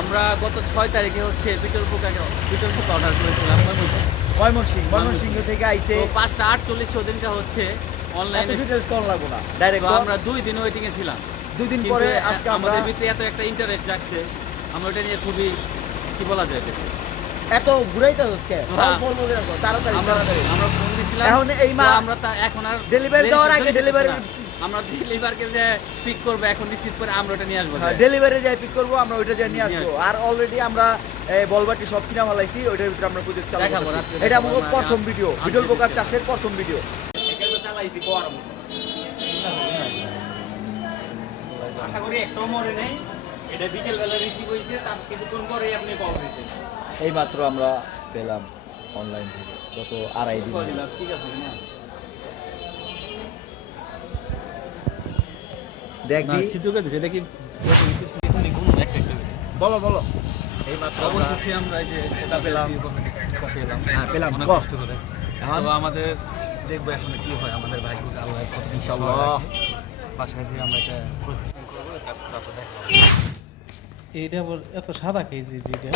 আমরা গত ছয় তারিখে হচ্ছে পিটল পিটল পোকা অর্ডার করেছিলাম ময়মনসিংহ। ময়মনসিংহ থেকে আইছে তো পাঁচটা আটচল্লিশ ওদিনটা হচ্ছে অনলাইনে ডিটেলস কোন লাগবো না ডাইরেক্ট আমরা দুই দিন ওয়েটিং এ ছিলাম দুই দিন পরে আজকে আমাদের ভিতরে এত একটা ইন্টারেস্ট জাগছে আমরা ওটা নিয়ে খুবই কি বলা যায়? এত ঘুরাইতে হচ্ছে হ্যাঁ। তাড়াতাড়ি আমরা ফোন দিছিলাম এখন এই মা- আমরা এখন আর দেরি- দেওয়ার আগে না। আমরা ডেলিভারকে যে পিক করব এখন রিসিভ করে আমরা ওটা নিয়ে আসব ডেলিভারি যাই পিক করব আমরা ওইটা যাই নিয়ে আসব। আর অলরেডি আমরা বলবাটি সব কিনা ওইটার ভিতরে আমরা প্রজেক্ট চালাবো। এটা আমাদের প্রথম ভিডিও বিটল চাষের প্রথম ভিডিও আশা করি একটাও মরে নেই। এটা বিকেল বেলা রিসিভ হয়েছে তার কিছুক্ষণ পরেই আপনি কল হয়েছে। এই আমরা পেলাম অনলাইন থেকে গত আড়াই দিন ঠিক আছে দেখ। না দি সিদ্ধ করে দিছে এটা কি বলো বলো। এই মাত্র আমরা অবশেষে আমরা এই যে এটা পেলাম। পেলাম। হ্যাঁ, পেলাম। কষ্ট করে। এখন? তো আমাদের দেখব এখন কি হয় আমাদের ভাগ্যকে আল্লাহ কত ইনশাআল্লাহ। বাসায় আমরা এটা প্রসেসিং করব তারপর তারপর দেখব এইটা এত সাদা যেটা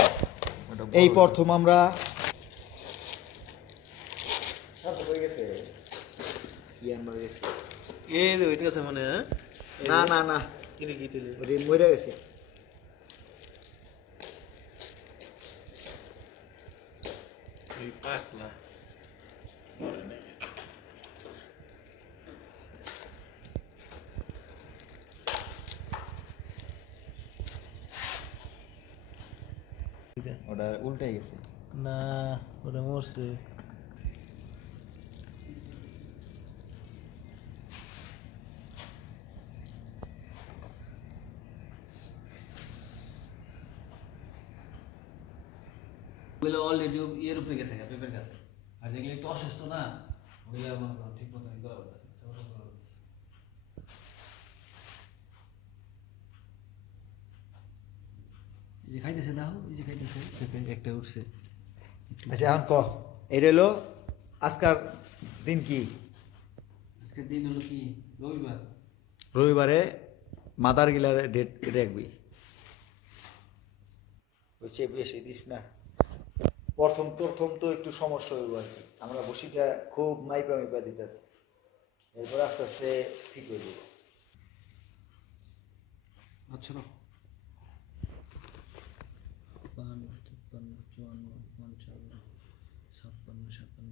এই প্রথম আমরা এই যে ওইটা আছে মনে হয়? না না না। ওটা মরে গেছে। এই পাকলা ওটা উল্টাই গেছে। না ওটা মরছে। ওগুলো অলরেডি ইয়ের উপরে গেছে পেঁপের কাছে আর যেগুলো একটু অসুস্থ না ওগুলো মনে করো ঠিক মতো করা যে খাইতেছে দাও এই যে খাইতেছে পেঁপে একটা উঠছে। আচ্ছা এখন ক? এটা হলো আজকার দিন কি? আজকের দিন হলো কি? রবিবার। রবিবারে মাদার গিলার ডেট রাখবি। ওই চেয়ে বেশি দিস না। প্রথম প্রথম তো একটু সমস্যা হইব আর কি। আমরা বসিটা খুব মাইপা মাইপা দিতেছি। এরপর আস্তে আস্তে ঠিক হয়ে যাবে। আচ্ছা তিপ্পান্ন চুয়ান্ন পঞ্চান্ন ছাপ্পান্ন সাতান্ন